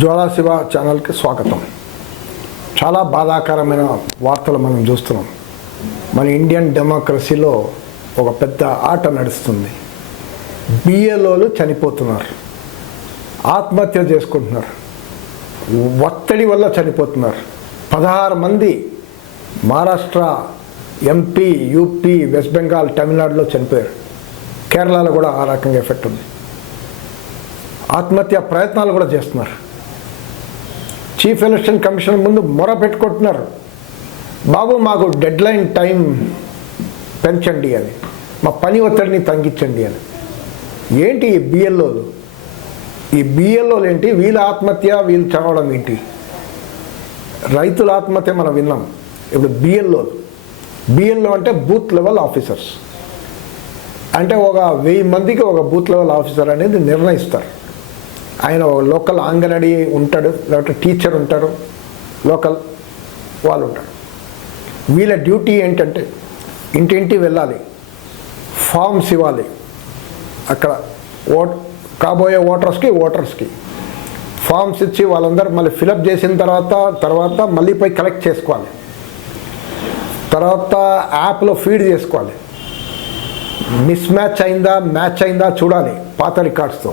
జ్వాలా శివ ఛానల్కి స్వాగతం. చాలా బాధాకరమైన వార్తలు మనం చూస్తున్నాం. మన ఇండియన్ డెమోక్రసీలో ఒక పెద్ద ఆట నడుస్తుంది. బిఎల్ఓలు చనిపోతున్నారు, ఆత్మహత్య చేసుకుంటున్నారు, ఒత్తిడి వల్ల చనిపోతున్నారు. 16 మంది Maharashtra, MP, UP, west Bengal, తమిళనాడులో చనిపోయారు. కేరళలో కూడా ఆ రకంగా ఎఫెక్ట్ ఉంది. ఆత్మహత్య ప్రయత్నాలు కూడా చేస్తున్నారు. చీఫ్ ఎలక్షన్ కమిషన్ ముందు మొర పెట్టుకుంటున్నారు, బాబు మాకు డెడ్ లైన్ టైం పెంచండి అని, మా పని ఒత్తిడిని తగ్గించండి అని. ఏంటి ఈ బిఎల్ఓలు? ఈ బిఎల్ఓలు ఏంటి? వీళ్ళ ఆత్మహత్య, వీళ్ళు చదవడం ఏంటి? రైతుల ఆత్మహత్య మనం విన్నాం. ఇప్పుడు బిఎల్ఓ అంటే బూత్ లెవెల్ ఆఫీసర్స్. అంటే ఒక 1000 మందికి ఒక బూత్ లెవెల్ ఆఫీసర్ అనేది నిర్ణయిస్తారు. ఆయన లోకల్ అంగన్వాడీ ఉంటాడు, లేకపోతే టీచర్ ఉంటారు, లోకల్ వాళ్ళు ఉంటారు. వీళ్ళ డ్యూటీ ఏంటంటే ఇంటింటి వెళ్ళాలి, ఫామ్స్ ఇవ్వాలి. అక్కడ కాబోయే ఓటర్స్కి ఫామ్స్ ఇచ్చి వాళ్ళందరూ మళ్ళీ ఫిలప్ చేసిన తర్వాత మళ్ళీ పోయి కలెక్ట్ చేసుకోవాలి. తర్వాత యాప్లో ఫీడ్ చేసుకోవాలి. మ్యాచ్ అయిందా చూడాలి పాత రికార్డ్స్తో.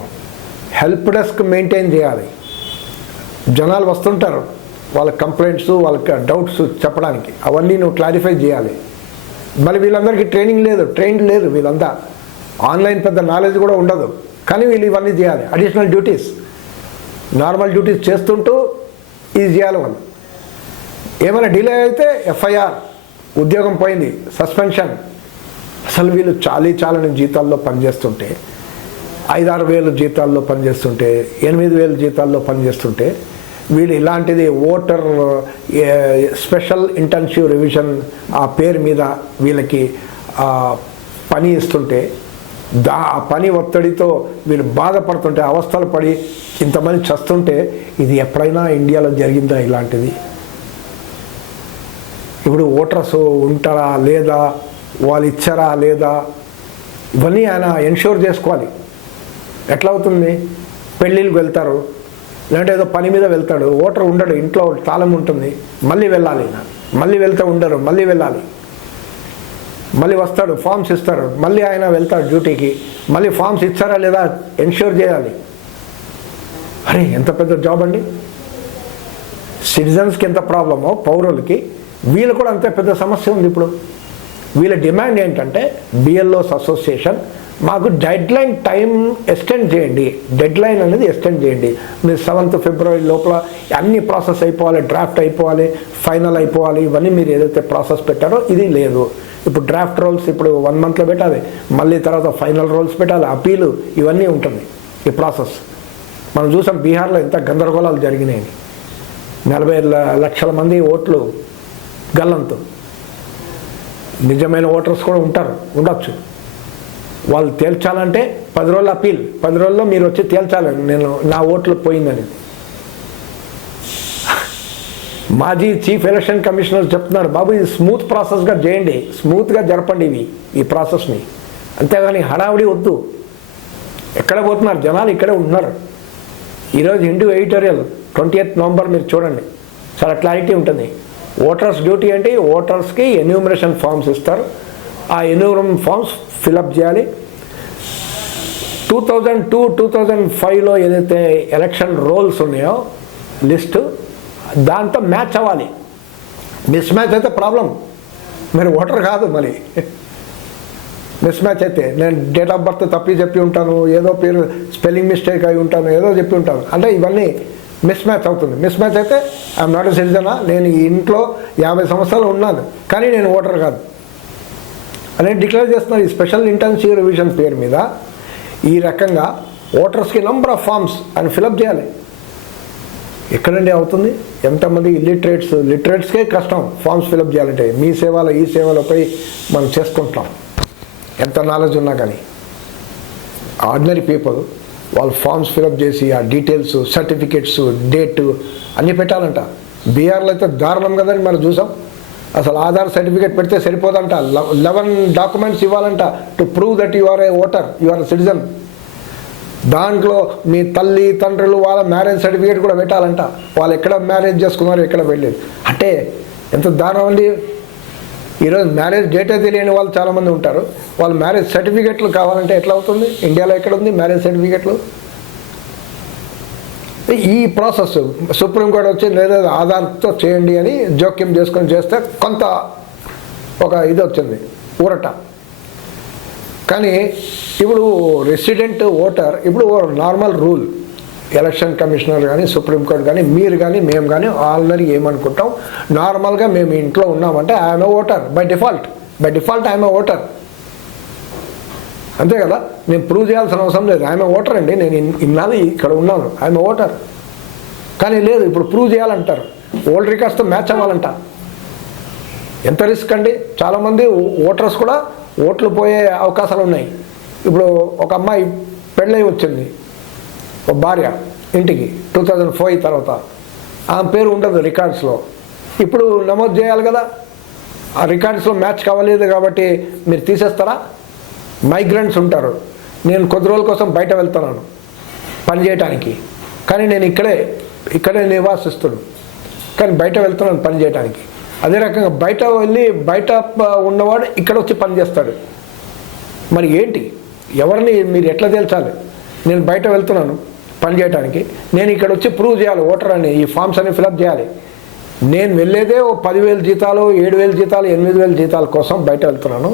హెల్ప్ డెస్క్ మెయింటైన్ చేయాలి. జనాలు వస్తుంటారు, వాళ్ళ కంప్లైంట్స్, వాళ్ళకి డౌట్స్ చెప్పడానికి, అవన్నీ నువ్వు క్లారిఫై చేయాలి. మరి వీళ్ళందరికీ ట్రైనింగ్ లేదు, వీళ్ళంతా ఆన్లైన్ పెద్ద నాలెడ్జ్ కూడా ఉండదు, కానీ వీళ్ళు ఇవన్నీ చేయాలి. అడిషనల్ డ్యూటీస్, నార్మల్ డ్యూటీస్ చేస్తుంటూ ఇది చేయాలి. వాళ్ళు ఏమైనా డిలే అయితే ఎఫ్ఐఆర్, ఉద్యోగం పోయింది, సస్పెన్షన్. అసలు వీళ్ళు చాలని జీతాల్లో పనిచేస్తుంటే, 5-6 వేలు జీతాల్లో పనిచేస్తుంటే, 8 వేలు జీతాల్లో పనిచేస్తుంటే, వీళ్ళు ఇలాంటిది ఓటర్ స్పెషల్ ఇంటెన్సివ్ రివిజన్ ఆ పేరు మీద వీళ్ళకి పని ఇస్తుంటే, ఆ పని ఒత్తిడితో వీళ్ళు బాధపడుతుంటే, అవస్థలు పడి ఇంతమంది చస్తుంటే, ఇది ఎప్పుడైనా ఇండియాలో జరిగిందా ఇలాంటిది? ఇప్పుడు ఓటర్స్ ఉంటారా లేదా, వాళ్ళు ఇచ్చారా లేదా, ఇవన్నీ ఆయన ఎన్ష్యూర్ చేసుకోవాలి. ఎట్లా అవుతుంది? పెళ్ళిళ్ళకి వెళ్తారు, లేదంటే ఏదో పని మీద వెళ్తాడు, ఓటర్ ఉండడు, ఇంట్లో తాళం ఉంటుంది, మళ్ళీ వెళ్ళాలి, మళ్ళీ వెళ్తే ఉండరు, మళ్ళీ వెళ్ళాలి, మళ్ళీ వస్తాడు, ఫామ్స్ ఇస్తారు, మళ్ళీ ఆయన వెళ్తాడు డ్యూటీకి, మళ్ళీ ఫామ్స్ ఇచ్చారా లేదా ఎన్ష్యూర్ చేయాలి. అరే ఎంత పెద్ద జాబ్ అండి! సిటిజన్స్కి ఎంత ప్రాబ్లమో పౌరులకి, వీళ్ళు కూడా అంతే పెద్ద సమస్య ఉంది. ఇప్పుడు వీళ్ళ డిమాండ్ ఏంటంటే, బిఎల్ఓస్ అసోసియేషన్ మాకు డెడ్ లైన్ టైం ఎక్స్టెండ్ చేయండి, డెడ్ లైన్ అనేది ఎక్స్టెండ్ చేయండి. మీరు 7th ఫిబ్రవరి లోపల అన్ని ప్రాసెస్ అయిపోవాలి, డ్రాఫ్ట్ అయిపోవాలి, ఫైనల్ అయిపోవాలి. ఇవన్నీ మీరు ఏదైతే ప్రాసెస్ పెట్టారో ఇది లేదు. ఇప్పుడు డ్రాఫ్ట్ రోల్స్ ఇప్పుడు 1 monthలో పెట్టాలి, మళ్ళీ తర్వాత ఫైనల్ రోల్స్ పెట్టాలి, అపీలు, ఇవన్నీ ఉంటుంది ఈ ప్రాసెస్. మనం చూసాం బీహార్లో ఎంత గందరగోళాలు జరిగినాయి. 40 లక్షల మంది ఓట్లు గల్లంతు. నిజమైన ఓటర్స్ కూడా ఉండొచ్చు. వాళ్ళు తేల్చాలంటే 10 రోజులు అపీల్, 10 రోజుల్లో మీరు వచ్చి తేల్చాలి నేను నా ఓట్లు పోయిందని. మాజీ చీఫ్ ఎలక్షన్ కమిషనర్ చెప్తున్నారు, బాబు ఇది స్మూత్ ప్రాసెస్గా చేయండి, స్మూత్గా జరపండి ఈ ప్రాసెస్ని, అంతేగాని హడావుడి వద్దు. ఎక్కడ పోతున్నారు జనాలు? ఇక్కడే ఉంటున్నారు. ఈరోజు హిందూ ఎడిటోరియల్ 28th నవంబర్ మీరు చూడండి, చాలా క్లారిటీ ఉంటుంది. ఓటర్స్ డ్యూటీ ఏంటి? ఓటర్స్కి ఎన్యూమరేషన్ ఫామ్స్ ఇస్తారు, ఆ ఎన్యూమరేషన్ ఫామ్స్ ఫిలప్ చేయాలి. 2002-2005లో ఏదైతే ఎలక్షన్ రోల్స్ ఉన్నాయో లిస్టు, దాంతో మ్యాచ్ అవ్వాలి. మిస్ మ్యాచ్ అయితే ప్రాబ్లం, మీరు ఓటర్ కాదు. మళ్ళీ మిస్ మ్యాచ్ అయితే నేను డేట్ ఆఫ్ బర్త్ తప్పి చెప్పి ఉంటాను, ఏదో పేరు స్పెల్లింగ్ మిస్టేక్ అయి ఉంటాను, ఏదో చెప్పి ఉంటాను, అంటే ఇవన్నీ మిస్ మ్యాచ్ అవుతుంది. మిస్ మ్యాచ్ అయితే ఐఎమ్ నాట్ ఎ సిటిజనా, నేను ఈ ఇంట్లో 50 సంవత్సరాలు ఉన్నాను కానీ నేను ఓటర్ కాదు అనేది డిక్లేర్ చేస్తున్నారు. ఈ స్పెషల్ ఇంటెన్సివ్ రివిజన్ పేరు మీద ఈ రకంగా ఓటర్స్కి నంబర్ ఆఫ్ ఫామ్స్ అని ఫిలప్ చేయాలి. ఎక్కడండి అవుతుంది? ఎంతమంది లిటరేట్స్కే కష్టం ఫామ్స్ ఫిలప్ చేయాలంటే. మీ సేవలో ఈ సేవలపై మనం చేసుకుంటాం ఎంత నాలెడ్జ్ ఉన్నా కానీ. ఆర్డినరీ పీపుల్ వాళ్ళు ఫామ్స్ ఫిలప్ చేసి ఆ డీటెయిల్స్, సర్టిఫికేట్స్, డేటు అన్నీ పెట్టాలంట. బీహార్లో అయితే దారుణం కదని మనం చూసాం. అసలు ఆధార్ సర్టిఫికేట్ పెడితే సరిపోదంట, 11 డాక్యుమెంట్స్ ఇవ్వాలంట to prove that you are a voter, you are a citizen. దాంట్లో మీ తల్లి తండ్రులు వాళ్ళ మ్యారేజ్ సర్టిఫికేట్ కూడా పెట్టాలంట, వాళ్ళు ఎక్కడ మ్యారేజ్ చేసుకున్నారు ఎక్కడ వెళ్ళలేదు. అంటే ఎంత దారుణం అండి. ఈరోజు మ్యారేజ్ డేటే తెలియని వాళ్ళు చాలామంది ఉంటారు, వాళ్ళు మ్యారేజ్ సర్టిఫికేట్లు కావాలంటే ఎట్లా అవుతుంది? ఇండియాలో ఎక్కడ ఉంది మ్యారేజ్ సర్టిఫికేట్లు? ఈ ప్రాసెస్ సుప్రీంకోర్టు వచ్చి లేదా ఆధార్తో చేయండి అని జోక్యం చేసుకొని చేస్తే కొంత ఒక ఇది వచ్చింది ఊరట. కానీ ఇప్పుడు రెసిడెంట్ ఓటర్ ఇప్పుడు నార్మల్ రూల్, ఎలక్షన్ కమిషనర్ కానీ సుప్రీంకోర్టు కానీ మీరు కానీ మేము కానీ ఆల్రెడీ ఏమనుకుంటాం, నార్మల్గా మేము ఇంట్లో ఉన్నామంటే I'm a voter by default I'm a voter, అంతే కదా. నేను ప్రూవ్ చేయాల్సిన అవసరం లేదు, ఐఎమ్ ఏ ఓటర్ అండి, నేను ఇన్నాళ్ళు ఇక్కడ ఉన్నాను, ఐఎమ్ ఏ ఓటర్. కానీ లేదు, ఇప్పుడు ప్రూవ్ చేయాలంటారు, ఓల్డ్ రికార్డ్స్తో మ్యాచ్ అవ్వాలంట. ఎంత రిస్క్ అండి. చాలామంది ఓటర్స్ కూడా ఓట్లు పోయే అవకాశాలు ఉన్నాయి. ఇప్పుడు ఒక అమ్మాయి పెళ్ళై వచ్చింది, ఒక భార్య ఇంటికి 2004 తర్వాత, ఆమె పేరు ఉండదు రికార్డ్స్లో, ఇప్పుడు నమోదు చేయాలి కదా, ఆ రికార్డ్స్లో మ్యాచ్ కావలేదు కాబట్టి మీరు తీసేస్తారా? మైగ్రెంట్స్ ఉంటారు, నేను కొద్ది రోజుల కోసం బయట వెళ్తున్నాను పని చేయటానికి, కానీ నేను ఇక్కడే నివాసిస్తున్నాను, కానీ బయట వెళ్తున్నాను పని చేయడానికి. అదే రకంగా బయట ఉన్నవాడు ఇక్కడ వచ్చి పని చేస్తాడు. మరి ఏంటి, ఎవరిని మీరు ఎట్లా తేల్చాలి? నేను బయట వెళ్తున్నాను పని చేయడానికి, నేను ఇక్కడ వచ్చి ప్రూవ్ చేయాలి ఓటర్ అని, ఈ ఫామ్స్ అన్ని ఫిలప్ చేయాలి. నేను వెళ్ళేదే 10,000 జీతాలు, 7,000 జీతాలు, 8,000 జీతాల కోసం బయట వెళ్తున్నాను.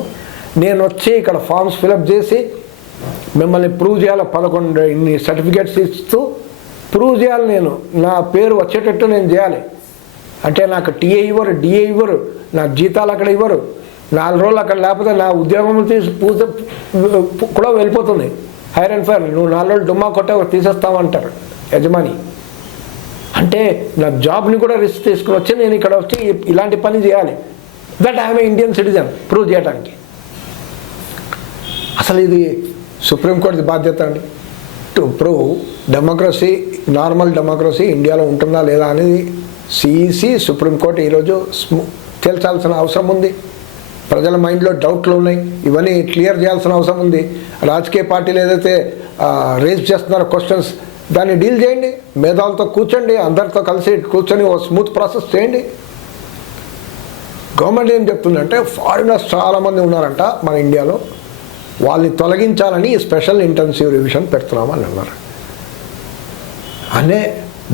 నేను వచ్చి ఇక్కడ ఫామ్స్ ఫిలప్ చేసి మిమ్మల్ని ప్రూవ్ చేయాలి, 11 ఇన్ని సర్టిఫికేట్స్ ఇస్తూ ప్రూవ్ చేయాలి, నేను నా పేరు వచ్చేటట్టు నేను చేయాలి. అంటే నాకు టీఏ ఇవ్వరు, డిఏ ఇవ్వరు, నా జీతాలు అక్కడ ఇవ్వరు, 4 రోజులు అక్కడ లేకపోతే నా ఉద్యోగం కూడా వెళ్ళిపోతుంది. హైర్ అండ్ ఫైర్, నువ్వు 4 రోజులు డుమ్మా కొట్టే తీసేస్తామంటారు యజమాని. అంటే నా జాబ్ని కూడా రిస్క్ తీసుకుని వచ్చి నేను ఇక్కడ వచ్చి ఇలాంటి పని చేయాలి. That I'm a Indian citizen prove చేయడానికి. అసలు ఇది సుప్రీంకోర్టు బాధ్యత అండి, to prove democracy, normal democracy ఇండియాలో ఉంటుందా లేదా అనేది సిఈసి సుప్రీంకోర్టు ఈరోజు తేల్చాల్సిన అవసరం ఉంది. ప్రజల మైండ్లో డౌట్లు ఉన్నాయి, ఇవన్నీ క్లియర్ చేయాల్సిన అవసరం ఉంది. రాజకీయ పార్టీలు ఏదైతే రేజ్ చేస్తున్నారో క్వశ్చన్స్, దాన్ని డీల్ చేయండి, మేధావులతో కూర్చోండి, అందరితో కలిసి కూర్చొని ఓ స్మూత్ ప్రాసెస్ చేయండి. గవర్నమెంట్ ఏం చెప్తుందంటే ఫారినర్స్ చాలామంది ఉన్నారంట మన ఇండియాలో, వాళ్ళని తొలగించాలని స్పెషల్ ఇంటెన్సివ్ రివిజన్ పెడుతున్నామని అన్నారు. అనే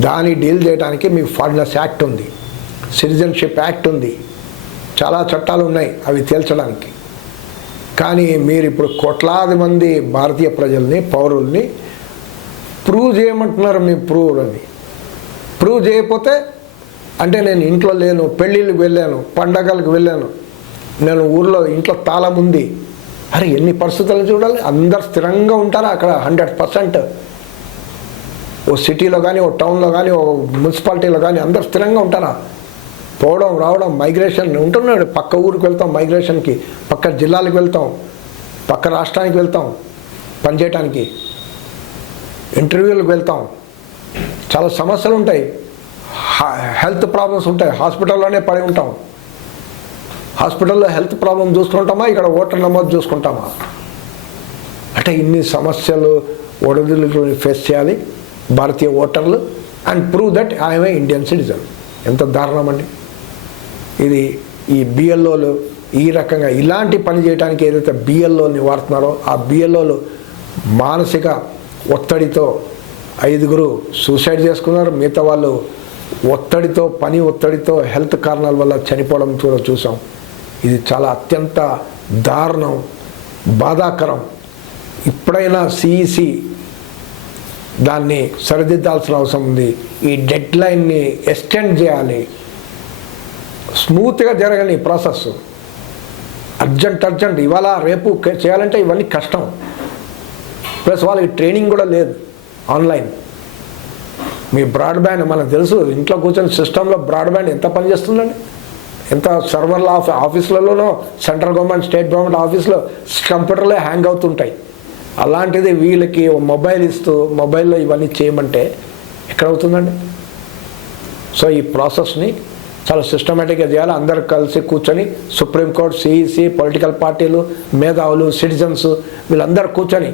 దాన్ని డీల్ చేయడానికి మీకు ఫారినర్స్ యాక్ట్ ఉంది, సిటిజన్షిప్ యాక్ట్ ఉంది, చాలా చట్టాలు ఉన్నాయి అవి తేల్చడానికి. కానీ మీరు ఇప్పుడు కోట్లాది మంది భారతీయ ప్రజల్ని, పౌరుల్ని ప్రూవ్ చేయమంటున్నారు. మీ ప్రూవ్ చేయకపోతే అంటే నేను ఇంట్లో లేను, పెళ్ళిళ్ళకి వెళ్ళాను, పండగలకు వెళ్ళాను, నేను ఊర్లో ఇంట్లో తాళం ఉంది. అరే ఎన్ని పరిస్థితులు చూడాలి. అందరు స్థిరంగా ఉంటారా అక్కడ 100%? ఓ సిటీలో కానీ, ఓ టౌన్లో కానీ, ఓ మున్సిపాలిటీలో కానీ అందరు స్థిరంగా ఉంటారా? పోవడం రావడం, మైగ్రేషన్ ఉంటున్నాడు. పక్క ఊరికి వెళ్తాం మైగ్రేషన్కి, పక్క జిల్లాలకు వెళ్తాం, పక్క రాష్ట్రానికి వెళ్తాం పనిచేయటానికి, ఇంటర్వ్యూలకు వెళ్తాం. చాలా సమస్యలు ఉంటాయి, హెల్త్ ప్రాబ్లమ్స్ ఉంటాయి, హాస్పిటల్లోనే పడి ఉంటాం. హాస్పిటల్లో హెల్త్ ప్రాబ్లం చూసుకుంటామా, ఇక్కడ ఓటర్ నమోదు చూసుకుంటామా? అంటే ఇన్ని సమస్యలు ఒడిదుడుకులు ఫేస్ చేయాలి భారతీయ ఓటర్లు, and prove that I'm a Indian citizen. ఎంత దారుణం అండి ఇది. ఈ బిఎల్ఓలు ఈ రకంగా ఇలాంటి పని చేయడానికి ఏదైతే బిఎల్ఓని వాడుతున్నారో, ఆ బిఎల్ఓలు మానసిక ఒత్తిడితో 5 సూసైడ్ చేసుకున్నారు. మిగతా వాళ్ళు పని ఒత్తిడితో హెల్త్ కారణాల వల్ల చనిపోవడం కూడా చూసాం. ఇది చాలా అత్యంత దారుణం, బాధాకరం. ఇప్పుడైనా సిఈసి దాన్ని సరిదిద్దాల్సిన అవసరం ఉంది. ఈ డెడ్ లైన్ని ఎక్స్టెండ్ చేయాలి, స్మూత్గా జరగని ప్రాసెస్. అర్జెంట్ ఇవాళ రేపు చేయాలంటే ఇవన్నీ కష్టం. ప్లస్ వాళ్ళకి ట్రైనింగ్ కూడా లేదు. ఆన్లైన్ మీ బ్రాడ్బ్యాండ్ మనకు తెలుసు, ఇంట్లో కూర్చొని సిస్టంలో బ్రాడ్బ్యాండ్ ఎంత పనిచేస్తుందండి, ఎంత సర్వర్ల ఆఫీసులలోనో, సెంట్రల్ గవర్నమెంట్, స్టేట్ గవర్నమెంట్ ఆఫీస్లో కంప్యూటర్లే హ్యాంగ్ అవుతుంటాయి. అలాంటిది వీళ్ళకి మొబైల్ ఇస్తూ మొబైల్లో ఇవన్నీ చేయమంటే ఎక్కడవుతుందండి? సో ఈ ప్రాసెస్ని చాలా సిస్టమేటిక్గా చేయాలి. అందరు కలిసి కూర్చొని సుప్రీంకోర్టు, సిఈసి, పొలిటికల్ పార్టీలు, మేధావులు, సిటిజన్స్ వీళ్ళందరూ కూర్చొని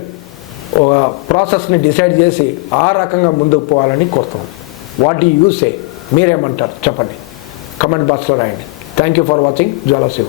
ఒక ప్రాసెస్ని డిసైడ్ చేసి ఆ రకంగా ముందుకు పోవాలని కోరుతున్నాం. వాట్ యూ సే, మీరేమంటారు చెప్పండి, కమెంట్ బాక్స్లో రాయండి. Thank you for watching Jwala Shiva.